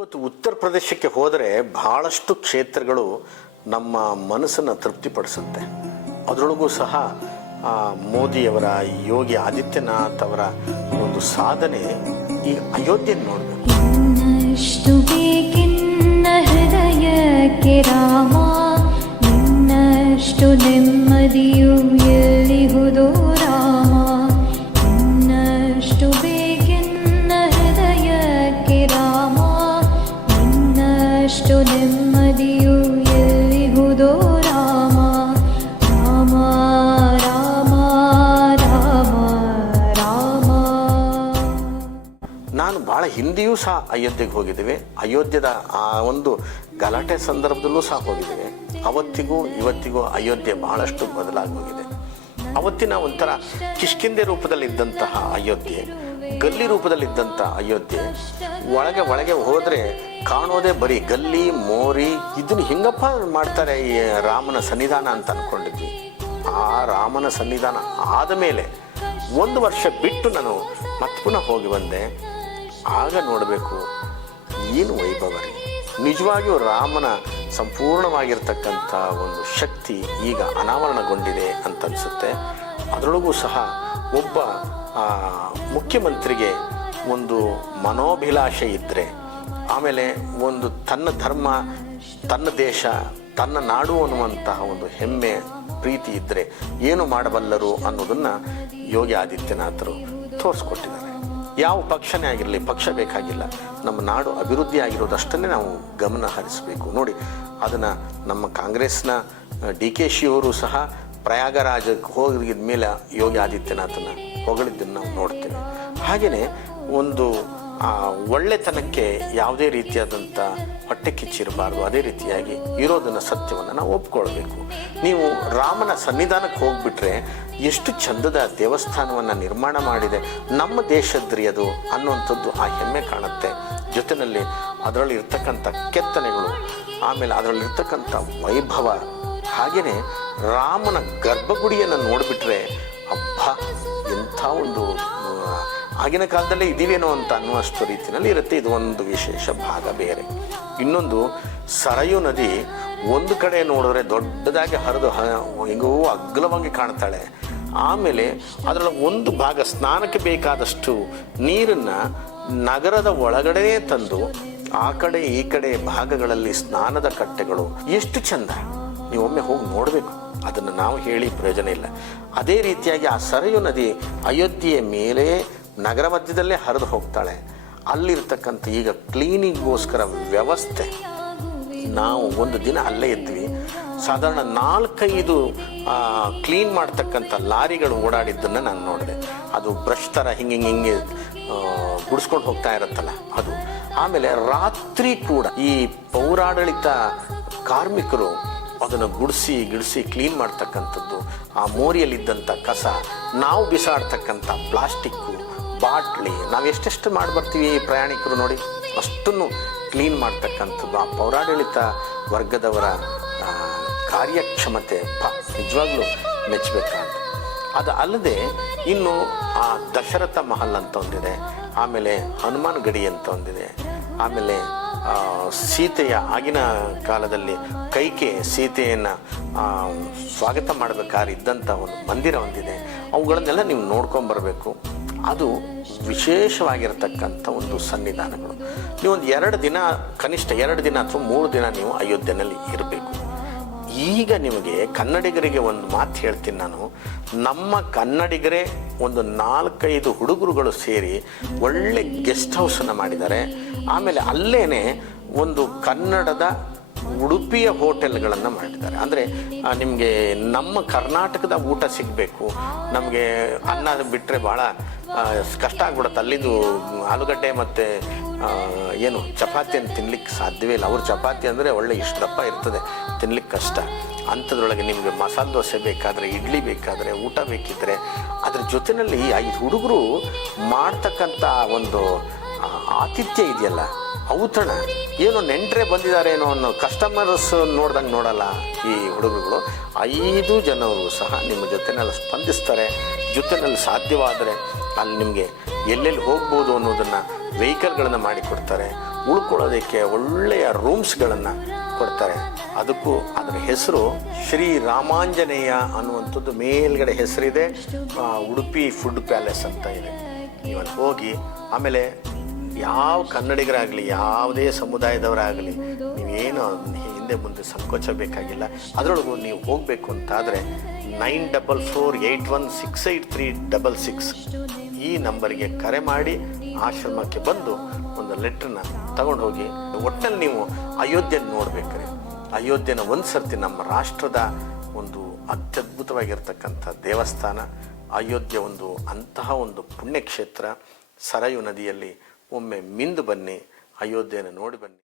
ಇವತ್ತು ಉತ್ತರ ಪ್ರದೇಶಕ್ಕೆ ಹೋದರೆ ಬಹಳಷ್ಟು ಕ್ಷೇತ್ರಗಳು ನಮ್ಮ ಮನಸ್ಸನ್ನು ತೃಪ್ತಿಪಡಿಸುತ್ತೆ. ಅದರೊಳಗೂ ಸಹ ಮೋದಿಯವರ ಯೋಗಿ ಆದಿತ್ಯನಾಥ್ ಅವರ ಒಂದು ಸಾಧನೆ ಈ ಅಯೋಧ್ಯೆ ನೋಡಬೇಕು. ಹೃದಯಕ್ಕೆ ನಿನ್ನಷ್ಟು ನೆಮ್ಮದಿಯು ಎಲ್ಲಿಹುದೋ ರಾಮ ರಾಮ ರಾಮ ರಾಮ ನಾನು ಭಾಳ ಹಿಂದೆಯೂ ಸಹ ಅಯೋಧ್ಯೆಗೆ ಹೋಗಿದ್ದೇವೆ. ಅಯೋಧ್ಯದ ಆ ಒಂದು ಗಲಾಟೆ ಸಂದರ್ಭದಲ್ಲೂ ಸಹ ಹೋಗಿದ್ದೇವೆ. ಅವತ್ತಿಗೂ ಇವತ್ತಿಗೂ ಅಯೋಧ್ಯೆ ಬಹಳಷ್ಟು ಬದಲಾಗಿ ಹೋಗಿದೆ. ಅವತ್ತಿನ ಒಂಥರ ಕಿಷ್ಕಿಂದೆ ರೂಪದಲ್ಲಿದ್ದಂತಹ ಅಯೋಧ್ಯೆ, ಗಲ್ಲಿ ರೂಪದಲ್ಲಿದ್ದಂಥ ಅಯೋಧ್ಯೆ. ಒಳಗೆ ಒಳಗೆ ಹೋದರೆ ಕಾಣೋದೇ ಬರೀ ಗಲ್ಲಿ, ಮೋರಿ, ಇದನ್ನು ಹಿಂಗಪ್ಪ ಮಾಡ್ತಾರೆ ಈ ರಾಮನ ಸನ್ನಿಧಾನ ಅಂತ ಅಂದ್ಕೊಂಡಿದ್ವಿ ಆ ರಾಮನ ಸನ್ನಿಧಾನ ಆದ ಮೇಲೆ ಒಂದು ವರ್ಷ ಬಿಟ್ಟು ನಾನು ಮತ್ತೆ ಪುನಃ ಹೋಗಿ ಬಂದೆ. ಆಗ ನೋಡಬೇಕು, ಏನು ವೈಭವ ನಿಜವಾಗಿಯೂ ರಾಮನ ಸಂಪೂರ್ಣವಾಗಿರ್ತಕ್ಕಂಥ ಒಂದು ಶಕ್ತಿ ಈಗ ಅನಾವರಣಗೊಂಡಿದೆ ಅಂತ ಅನಿಸುತ್ತೆ. ಅದರೊಳಗೂ ಸಹ ಒಬ್ಬ ಮುಖ್ಯಮಂತ್ರಿಗೆ ಒಂದು ಮನೋಭಿಲಾಷೆ ಇದ್ದರೆ ಆಮೇಲೆ ಒಂದು ತನ್ನ ಧರ್ಮ, ತನ್ನ ದೇಶ, ತನ್ನ ನಾಡು ಅನ್ನುವಂತಹ ಒಂದು ಹೆಮ್ಮೆ, ಪ್ರೀತಿ ಇದ್ದರೆ ಏನು ಮಾಡಬಲ್ಲರು ಅನ್ನೋದನ್ನು ಯೋಗಿ ಆದಿತ್ಯನಾಥರು ತೋರಿಸ್ಕೊಟ್ಟಿದ್ದಾರೆ. ಯಾವ ಪಕ್ಷನೇ ಆಗಿರಲಿ, ಪಕ್ಷ ಬೇಕಾಗಿಲ್ಲ. ನಮ್ಮ ನಾಡು ಅಭಿವೃದ್ಧಿ ಆಗಿರೋದಷ್ಟನ್ನೇ ನಾವು ಗಮನ ಹರಿಸಬೇಕು. ನೋಡಿ, ಅದನ್ನು ನಮ್ಮ ಕಾಂಗ್ರೆಸ್ನ ಡಿ ಕೆ ಶಿಯವರು ಸಹ ಪ್ರಯಾಗರಾಜಕ್ಕೆ ಹೋಗಿದ ಮೇಲೆ ಯೋಗಿ ಆದಿತ್ಯನಾಥನ ಹೊಗಳಿದ್ದನ್ನು ನಾವು ನೋಡ್ತೇವೆ. ಹಾಗೆಯೇ ಒಂದು ಆ ಒಳ್ಳೆತನಕ್ಕೆ ಯಾವುದೇ ರೀತಿಯಾದಂಥ ಹೊಟ್ಟೆ ಕಿಚ್ಚಿರಬಾರ್ದು. ಅದೇ ರೀತಿಯಾಗಿ ಇರೋದನ್ನು ಸತ್ಯವನ್ನು ನಾವು ಒಪ್ಕೊಳ್ಬೇಕು. ನೀವು ರಾಮನ ಸನ್ನಿಧಾನಕ್ಕೆ ಹೋಗ್ಬಿಟ್ರೆ ಎಷ್ಟು ಚಂದದ ದೇವಸ್ಥಾನವನ್ನು ನಿರ್ಮಾಣ ಮಾಡಿದೆ, ನಮ್ಮ ದೇಶದ್ರಿ ಅದು ಅನ್ನುವಂಥದ್ದು ಆ ಹೆಮ್ಮೆ ಕಾಣುತ್ತೆ. ಜೊತೆಯಲ್ಲಿ ಅದರಲ್ಲಿ ಇರ್ತಕ್ಕಂಥ ಕೆತ್ತನೆಗಳು, ಆಮೇಲೆ ಅದರಲ್ಲಿ ಇರ್ತಕ್ಕಂಥ ವೈಭವ ಹಾಗೆಯೇ ರಾಮನ ಗರ್ಭಗುಡಿಯನ್ನು ನೋಡಿಬಿಟ್ರೆ, ಅಬ್ಬ! ಎಂಥ ಒಂದು ಆಗಿನ ಕಾಲದಲ್ಲೇ ಇದೀವೇನೋ ಅಂತ ಅನ್ನುವಷ್ಟು ರೀತಿಯಲ್ಲಿ ಇರುತ್ತೆ. ಇದು ಒಂದು ವಿಶೇಷ ಭಾಗ ಬೇರೆ. ಇನ್ನೊಂದು, ಸರಯು ನದಿ ಒಂದು ಕಡೆ ನೋಡಿದ್ರೆ ದೊಡ್ಡದಾಗಿ ಹರಿದು ಹೆಂಗೂ ಅಗ್ಲವಾಗಿ ಕಾಣ್ತಾಳೆ. ಆಮೇಲೆ ಅದರಲ್ಲಿ ಒಂದು ಭಾಗ ಸ್ನಾನಕ್ಕೆ ಬೇಕಾದಷ್ಟು ನೀರನ್ನು ನಗರದ ಒಳಗಡೆ ತಂದು, ಆ ಕಡೆ ಈ ಕಡೆ ಭಾಗಗಳಲ್ಲಿ ಸ್ನಾನದ ಕಟ್ಟೆಗಳು. ಎಷ್ಟು ಚಂದ. ನೀವೊಮ್ಮೆ ಹೋಗಿ ನೋಡಬೇಕು. ಅದನ್ನು ನಾವು ಹೇಳಿ ಪ್ರಯೋಜನ ಇಲ್ಲ. ಅದೇ ರೀತಿಯಾಗಿ ಆ ಸರಯು ನದಿ ಅಯೋಧ್ಯೆಯ ಮೇಲೆ ನಗರ ಮಧ್ಯದಲ್ಲೇ ಹರಿದು ಹೋಗ್ತಾಳೆ. ಅಲ್ಲಿರ್ತಕ್ಕಂಥ ಈಗ ಕ್ಲೀನಿಂಗ್ಗೋಸ್ಕರ ವ್ಯವಸ್ಥೆ. ನಾವು ಒಂದು ದಿನ ಅಲ್ಲೇ ಇದ್ವಿ. ಸಾಧಾರಣ ನಾಲ್ಕೈದು ಕ್ಲೀನ್ ಮಾಡ್ತಕ್ಕಂಥ ಲಾರಿಗಳು ಓಡಾಡಿದ್ದನ್ನು ನಾನು ನೋಡಿದೆ. ಅದು ಬ್ರಷ್ ಥರ ಹಿಂಗೆ ಹಿಂಗೆ ಹಿಂಗೆ ಗುಡಿಸ್ಕೊಂಡು ಹೋಗ್ತಾ ಇರುತ್ತಲ್ಲ ಅದು. ಆಮೇಲೆ ರಾತ್ರಿ ಕೂಡ ಈ ಪೌರಾಡಳಿತ ಕಾರ್ಮಿಕರು ಅದನ್ನು ಗುಡಿಸಿ ಗಿಡಿಸಿ ಕ್ಲೀನ್ ಮಾಡ್ತಕ್ಕಂಥದ್ದು. ಆ ಮೋರಿಯಲ್ಲಿದ್ದಂಥ ಕಸ, ನಾವು ಬಿಸಾಡ್ತಕ್ಕಂಥ ಪ್ಲಾಸ್ಟಿಕ್ಕು, ಬಾಟ್ಲಿ, ನಾವು ಎಷ್ಟೆಷ್ಟು ಮಾಡಿ ಬರ್ತೀವಿ ಪ್ರಯಾಣಿಕರು ನೋಡಿ? ಅಷ್ಟನ್ನು ಕ್ಲೀನ್ ಮಾಡ್ತಕ್ಕಂಥದ್ದು. ಆ ಪೌರಾಡಳಿತ ವರ್ಗದವರ ಕಾರ್ಯಕ್ಷಮತೆ ಪ, ನಿಜವಾಗ್ಲೂ ಮೆಚ್ಚಬೇಕಾದ ಅದು ಅಲ್ಲದೆ ಇನ್ನು ಆ ದಶರಥ ಮಹಲ್ ಅಂತ ಒಂದಿದೆ, ಆಮೇಲೆ ಹನುಮಾನ್ ಗಡಿ ಅಂತ ಒಂದಿದೆ. ಆಮೇಲೆ ಸೀತೆಯ ಆಗಿನ ಕಾಲದಲ್ಲಿ ಕೈಕೆ ಸೀತೆಯನ್ನು ಸ್ವಾಗತ ಮಾಡಬೇಕಾದ್ರೆ ಇದ್ದಂಥ ಒಂದು ಮಂದಿರ ಒಂದಿದೆ. ಅವುಗಳನ್ನೆಲ್ಲ ನೀವು ನೋಡ್ಕೊಂಬರ್ಬೇಕು. ಅದು ವಿಶೇಷವಾಗಿರತಕ್ಕಂಥ ಒಂದು ಸನ್ನಿಧಾನಗಳು. ನೀವು ಒಂದು ಎರಡು ದಿನ, ಕನಿಷ್ಠ ಎರಡು ದಿನ ಅಥವಾ ಮೂರು ದಿನ ನೀವು ಅಯೋಧ್ಯೆಯಲ್ಲಿ ಇರಬೇಕು. ಈಗ ನಿಮಗೆ ಕನ್ನಡಿಗರಿಗೆ ಒಂದು ಮಾತು ಹೇಳ್ತೀನಿ ನಾನು. ನಮ್ಮ ಕನ್ನಡಿಗರೇ ಒಂದು ನಾಲ್ಕೈದು ಹುಡುಗರುಗಳು ಸೇರಿ ಒಳ್ಳೆ ಗೆಸ್ಟ್ ಹೌಸನ್ನು ಮಾಡಿದ್ದಾರೆ. ಆಮೇಲೆ ಅಲ್ಲೇ ಒಂದು ಕನ್ನಡದ ಉಡುಪಿಯ ಹೋಟೆಲ್ಗಳನ್ನು ಮಾಡಿದ್ದಾರೆ. ಅಂದರೆ ನಿಮಗೆ ನಮ್ಮ ಕರ್ನಾಟಕದ ಊಟ ಸಿಗಬೇಕು. ನಮಗೆ ಅನ್ನ ಬಿಟ್ಟರೆ ಭಾಳ ಕಷ್ಟ ಆಗ್ಬಿಡುತ್ತೆ. ಅಲ್ಲಿದು ಆಲೂಗಡ್ಡೆ ಮತ್ತು ಏನು, ಚಪಾತಿಯನ್ನು ತಿನ್ಲಿಕ್ಕೆ ಸಾಧ್ಯವೇ ಇಲ್ಲ. ಅವ್ರ ಚಪಾತಿ ಅಂದರೆ ಒಳ್ಳೆ ಇಷ್ಟು ದಪ್ಪ ಇರ್ತದೆ. ತಿನ್ಲಿಕ್ಕೆ ಕಷ್ಟ. ಅಂಥದ್ರೊಳಗೆ ನಿಮಗೆ ಮಸಾಲೆ ದೋಸೆ ಬೇಕಾದರೆ, ಇಡ್ಲಿ ಬೇಕಾದರೆ, ಊಟ ಬೇಕಿದ್ದರೆ ಅದ್ರ ಜೊತೆಯಲ್ಲಿ ಐದು ಹುಡುಗರು ಮಾಡ್ತಕ್ಕಂಥ ಒಂದು ಆತಿಥ್ಯ ಇದೆಯಲ್ಲ ಔತಣ ಏನು ನೆಂಟ್ರೆ ಬಂದಿದ್ದಾರೇನೋ ಅನ್ನೋ ಕಸ್ಟಮರ್ಸ್ ನೋಡ್ದಂಗೆ ನೋಡಲ್ಲ ಈ ಹುಡುಗರುಗಳು. ಐದು ಜನರು ಸಹ ನಿಮ್ಮ ಜೊತೆನಲ್ಲಿ ಸ್ಪಂದಿಸ್ತಾರೆ. ಜೊತೆನಲ್ಲಿ ಸಾಧ್ಯವಾದರೆ ಅಲ್ಲಿ ನಿಮಗೆ ಎಲ್ಲೆಲ್ಲಿ ಹೋಗ್ಬೋದು ಅನ್ನೋದನ್ನು ವೆಹಿಕಲ್ಗಳನ್ನು ಮಾಡಿಕೊಡ್ತಾರೆ. ಉಳ್ಕೊಳ್ಳೋದಕ್ಕೆ ಒಳ್ಳೆಯ ರೂಮ್ಸ್ಗಳನ್ನು ಕೊಡ್ತಾರೆ. ಅದಕ್ಕೂ ಅದರ ಹೆಸರು ಶ್ರೀ ರಾಮಾಂಜನೇಯ ಅನ್ನುವಂಥದ್ದು ಮೇಲ್ಗಡೆ ಹೆಸರಿದೆ. ಉಡುಪಿ ಫುಡ್ ಪ್ಯಾಲೇಸ್ ಅಂತ ಇದೆ. ಇವತ್ತು ಹೋಗಿ ಆಮೇಲೆ ಯಾವ ಕನ್ನಡಿಗರಾಗಲಿ, ಯಾವುದೇ ಸಮುದಾಯದವರಾಗಲಿ, ನೀವೇನು ಹಿಂದೆ ಮುಂದೆ ಸಂಕೋಚ ಬೇಕಾಗಿಲ್ಲ. ಅದರೊಳಗೂ ನೀವು ಹೋಗಬೇಕು ಅಂತಾದರೆ nine double four eight one six eight three double six ಈ ನಂಬರಿಗೆ ಕರೆ ಮಾಡಿ ಆಶ್ರಮಕ್ಕೆ ಬಂದು ಒಂದು ಲೆಟ್ರನ್ನ ತಗೊಂಡು ಹೋಗಿ ಒಟ್ಟಲ್ಲಿ ನೀವು ಅಯೋಧ್ಯೆ ನೋಡ್ಬೇಕ್ರಿ. ಅಯೋಧ್ಯೆನ ಒಂದು ಸರ್ತಿ ನಮ್ಮ ರಾಷ್ಟ್ರದ ಒಂದು ಅತ್ಯದ್ಭುತವಾಗಿರ್ತಕ್ಕಂಥ ದೇವಸ್ಥಾನ, ಅಯೋಧ್ಯೆ ಒಂದು ಅಂತಹ ಒಂದು ಪುಣ್ಯಕ್ಷೇತ್ರ, ಸರಯು ನದಿಯಲ್ಲಿ ಒಮ್ಮೆ ಮಿಂದು ಬನ್ನಿ ಅಯೋಧ್ಯೆಯನ್ನು ನೋಡಿ ಬನ್ನಿ.